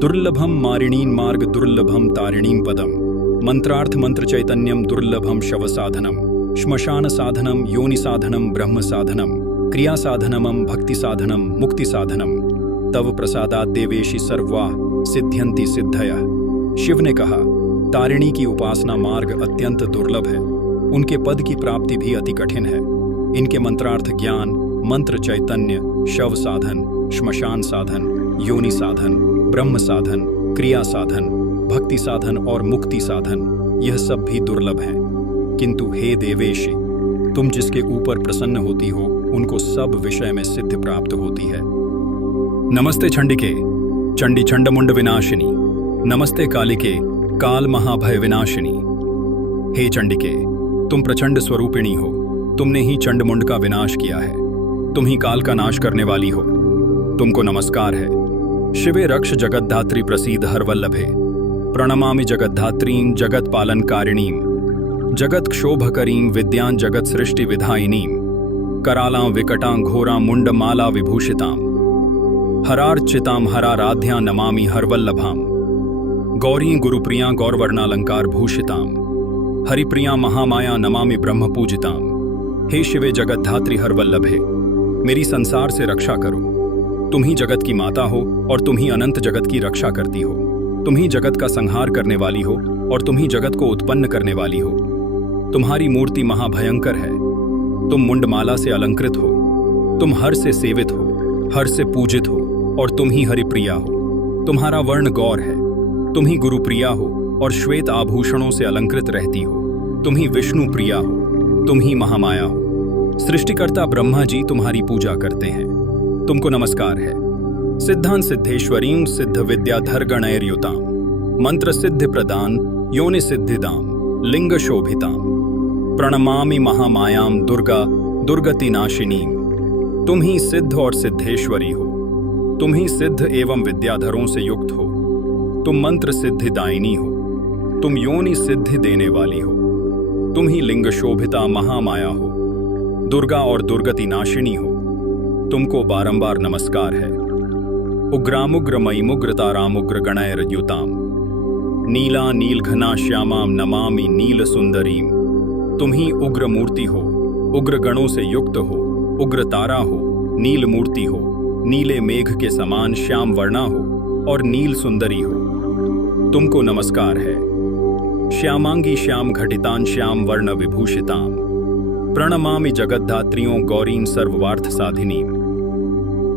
दुर्लभम मारिणीन मार्ग दुर्लभम तारिणीम पदम मंत्रार्थ मंत्र चैतन्यम दुर्लभम शव साधनम श्मशान साधनम योनि साधनम ब्रह्म साधनम क्रिया साधनम भक्ति साधनम मुक्ति साधनम तव प्रसादात देवेशी सर्वा सिद्ध्यन्ति सिद्धयः। शिव ने कहा, तारिणी की उपासना मार्ग अत्यंत दुर्लभ है, उनके पद की प्राप्ति भी अति कठिन है। इनके मंत्रार्थ ज्ञान, मंत्र चैतन्य, शव साधन, श्मशान साधन, योनि साधन, ब्रह्म साधन, क्रिया साधन, भक्ति साधन और मुक्ति साधन, यह सब भी दुर्लभ हैं। किंतु हे देवेशी, तुम जिसके ऊपर प्रसन्न होती हो उनको सब विषय में सिद्धि प्राप्त होती है। नमस्ते चंडिके, चंडी चंडमुंड विनाशिनी, नमस्ते कालिके, काल महाभय विनाशिनी। हे चंडिके, तुम प्रचंड स्वरूपिणी हो, तुमने ही चंडमुंड का विनाश किया है, तुम ही काल का नाश करने वाली हो, तुमको नमस्कार है। शिवे रक्ष जगद्धात्री प्रसीद हरवल्लभे, प्रणमामि जगद्धात्रीं जगत पालन कारिणीं, जगत क्षोभकरीं विद्यां जगत सृष्टि विधायिनीं, करालां विकटां घोरां मुंड माला विभूषितां, हरार्चितां हराराध्यां नमामि हरवल्लभां, गौरीं गुरुप्रियां गौरवर्णालंकार भूषितां, हरिप्रियां महामाया नमामि ब्रह्म पूजितां। हे शिवे जगद्धात्री हरवल्लभे, मेरी संसार से रक्षा करो। तुम ही जगत की माता हो और तुम ही अनंत जगत की रक्षा करती हो। तुम ही जगत का संहार करने वाली हो और तुम ही जगत को उत्पन्न करने वाली हो। तुम्हारी मूर्ति महाभयंकर है, तुम मुंडमाला से अलंकृत हो, तुम हर से सेवित हो, हर से पूजित हो और तुम ही हरिप्रिया हो। तुम्हारा वर्ण गौर है, तुम ही गुरुप्रिया हो और श्वेत आभूषणों से अलंकृत रहती हो। तुम ही विष्णु प्रिया हो, तुम ही महामाया हो। सृष्टिकर्ता ब्रह्मा जी तुम्हारी पूजा करते हैं, तुमको नमस्कार है। सिद्धां सिद्धेश्वरीं सिद्ध विद्याधर गणैर्युतां, मंत्र सिद्धि प्रदान योनि सिद्धिदां, लिंग शोभितां, प्रणमामि महामायां दुर्गा दुर्गति नाशिनीं। तुम ही सिद्ध और सिद्धेश्वरी हो, तुम ही सिद्ध एवं विद्याधरों से युक्त हो, तुम मंत्र सिद्धिदायिनी हो, तुम योनि सिद्धि देने वाली हो, तुम ही लिंग शोभिता महामाया हो, दुर्गा और दुर्गति नाशिनी हो। तुमको बारंबार नमस्कार है। उग्रामुग्र मयिमुग्र तारामुग्र गणैर्युतां, नीला नीलघना श्यामां नमामि नील सुंदरीं। तुम ही उग्र मूर्ति हो, उग्र गणों से युक्त हो, उग्र तारा हो, नील मूर्ति हो, नीले मेघ के समान श्याम वर्णा हो और नील सुंदरी हो। तुमको नमस्कार है। श्यामांगी श्याम घटितां श्याम वर्ण विभूषितां, प्रणमामि जगद्धात्रियों गौरीं सर्ववार्थ साधिनीं।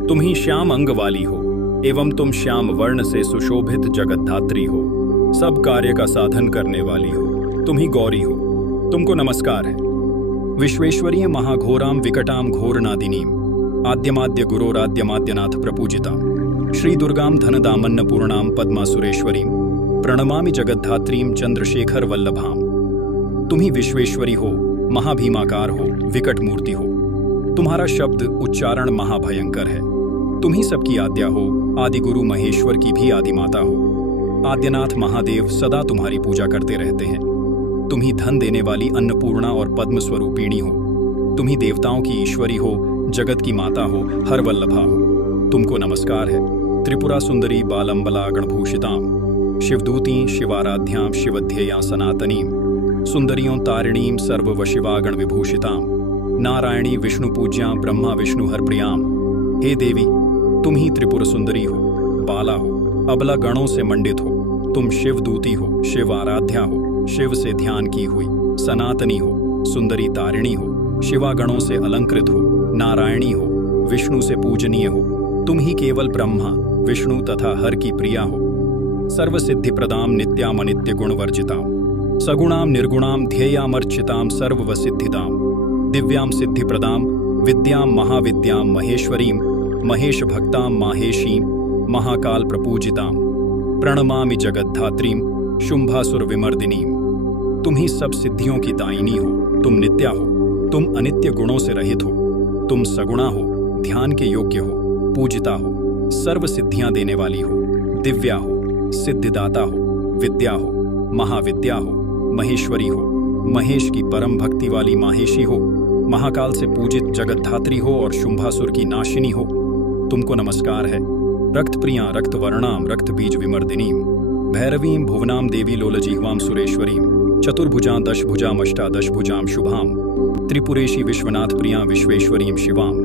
तुम ही श्याम अंग वाली हो एवं तुम श्याम वर्ण से सुशोभित जगद्धात्री हो, सब कार्य का साधन करने वाली हो, तुम ही गौरी हो। तुमको नमस्कार है। विश्वेश्वरीय महाघोरां विकटां घोरनादिनीं, आद्यमाद्य गुरोराद्यमाद्यनाथ प्रपूजितां, श्री दुर्गां धनदामन्नपूर्णां पद्मासुरेश्वरीं, प्रणमामि जगद्धात्रीं चंद्रशेखर वल्लभां। तुम ही विश्वेश्वरी हो, महाभीमाकार हो, विकट मूर्ति हो। तुम्हारा शब्द उच्चारण महाभयंकर है। तुम ही सबकी आद्या हो, आदि गुरु महेश्वर की भी आदि माता हो। आद्यनाथ महादेव सदा तुम्हारी पूजा करते रहते हैं। तुम ही धन देने वाली अन्नपूर्णा और पद्म स्वरूपिणी हो। तुम ही देवताओं की ईश्वरी हो, जगत की माता हो, हरवल्लभा हो। तुमको नमस्कार है। त्रिपुरा सुंदरी बालंबला गणभूषितां, शिवदूतीं शिवाराध्यां शिवध्येयां सनातनीं, सुंदरियों तारिणीं सर्ववशिवा गण विभूषितां, नारायणी विष्णु पूज्यां ब्रह्मा विष्णु हरप्रियां। हे देवी, तुम ही त्रिपुर सुंदरी हो, बाला हो, अबला गणों से मंडित हो। तुम शिवदूती हो, शिव आराध्या हो, शिव से ध्यान की हुई, सनातनी हो, सुंदरी तारिणी हो, शिवा गणों से अलंकृत हो, नारायणी हो, विष्णु से पूजनीय हो। तुम ही केवल ब्रह्मा विष्णु तथा हर की प्रिया हो। सर्वसिद्धि प्रदां नित्याम अनित्य गुण वर्जितां, सगुणां निर्गुणां ध्येयामर्चितां सर्ववसिद्धिदां, दिव्यां सिद्धि प्रदां विद्यां महाविद्यां महेश्वरीं, महेश भक्तां माहेशीं, महाकाल प्रपूजितां, प्रणमामि जगद्धात्रीं शुंभासुर विमर्दिनीं। तुम ही सब सिद्धियों की दायिनी हो, तुम नित्या हो, तुम अनित्य गुणों से रहित हो, तुम सगुणा हो, ध्यान के योग्य हो, पूजिता हो, सर्व सिद्धियां देने वाली हो, दिव्या हो, सिद्धिदाता हो, विद्या हो, महाविद्या हो, महेश्वरी हो, महेश की परम भक्ति वाली माहेशी हो, महाकाल से पूजित जगद्धात्री हो और शुंभासुर की नाशिनी हो। तुमको नमस्कार है। रक्तप्रियां रक्तवर्णां रक्तबीज विमर्दिनीं भैरवीं भुवनां देवी लोलजिह्वां सुरेश्वरीं चतुर्भुजां दशभुजां शुभां त्रिपुरेशी विश्वनाथ प्रियां विश्वेश्वरीं शिवाम्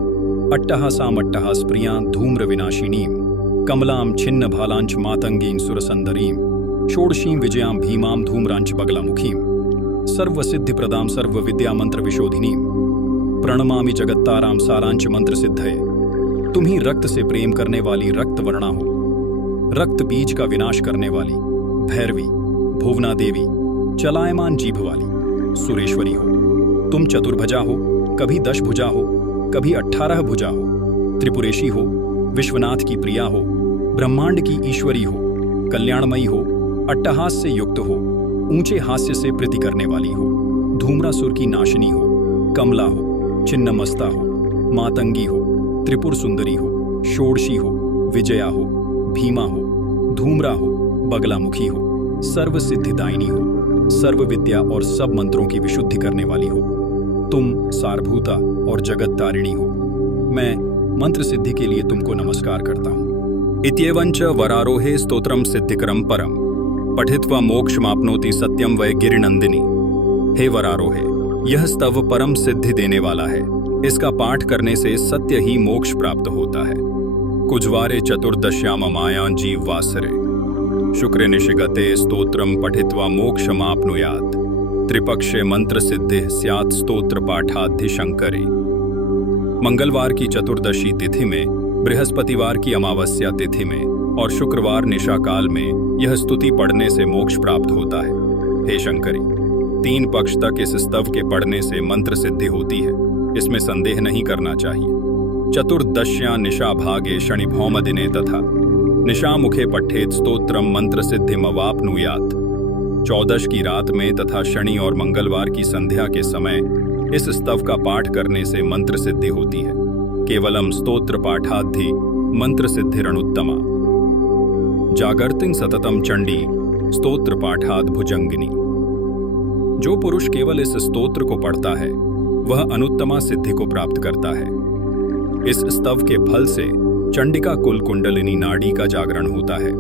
अट्टहासामट्टहासप्रियां धूम्रविनाशिनीं कमलां छिन्नभालांच मातंगीं सुरसंदरीं षोडशीं विजयां भीमां धूम्रांच बगलामुखीं सर्वसिद्धिप्रदां सर्वविद्यामंत्रविशोधिनीं प्रणमामि जगत्तारां सारांच मंत्रसिद्धये। तुम ही रक्त से प्रेम करने वाली रक्तवर्णा हो, रक्त बीज का विनाश करने वाली भैरवी भुवना देवी चलायमान जीभ वाली सुरेश्वरी हो। तुम चतुर्भुजा हो, कभी 10 भुजा हो, कभी 18 भुजा हो, त्रिपुरेशी हो, विश्वनाथ की प्रिया हो, ब्रह्मांड की ईश्वरी हो, कल्याणमयी हो, अट्टहास से युक्त हो, ऊंचे हास्य से प्रीति करने वाली हो, धूम्रासुर की नाशिनी हो, कमला हो, छिन्नमस्ता हो, मातंगी हो, त्रिपुर सुंदरी हो, षोडशी हो, विजया हो, भीमा हो, धूम्रा हो, बगलामुखी हो, सर्व सिद्धिदायिनी हो, सर्व विद्या और सब मंत्रों की विशुद्धि करने वाली हो। तुम सारभूता और जगत तारिणी हो। मैं मंत्र सिद्धि के लिए तुमको नमस्कार करता हूँ। इत्येवंच वरारोहे स्तोत्रम सिद्धिकरम परम पठित्वा मोक्षमाप्नोति सत्यम वै गिरिनंदिनी। हे वरारोहे, यह स्तव परम सिद्धि देने वाला है। इसका पाठ करने से सत्य ही मोक्ष प्राप्त होता है। कुजवारे चतुर्दश्याम मायां जीव वासरे शुक्रे निशिगते स्तोत्रम पठित्वा मोक्षमाप्नुयात् त्रिपक्षे मंत्र सिद्धि स्यात् स्तोत्र पाठाद्धि शंकरी। मंगलवार की चतुर्दशी तिथि में, बृहस्पतिवार की अमावस्या तिथि में और शुक्रवार निशा काल में यह स्तुति पढ़ने से मोक्ष प्राप्त होता है। हे शंकरी, 3 पक्ष तक इस स्तव के पढ़ने से मंत्र सिद्धि होती है, इसमें संदेह नहीं करना चाहिए। चतुर्दश्यां निशा भागे शनि भौम दिने तथा निशा मुखे पठेत स्तोत्रम मंत्र सिद्धिमवाप्नुयात्। 14 की रात में तथा शनि और मंगलवार की संध्या के समय इस स्तव का पाठ करने से मंत्र सिद्धि होती है। केवलम स्तोत्र पाठाद्धि मंत्र सिद्धिरणुत्तमा। जागर्तिं सततम चंडी स्तोत्र पाठाद भुजंगिनी। जो पुरुष केवल इस स्तोत्र को पढ़ता है वह अनुत्तमा सिद्धि को प्राप्त करता है। इस स्तव के फल से चंडिका कुल कुंडलिनी नाड़ी का जागरण होता है।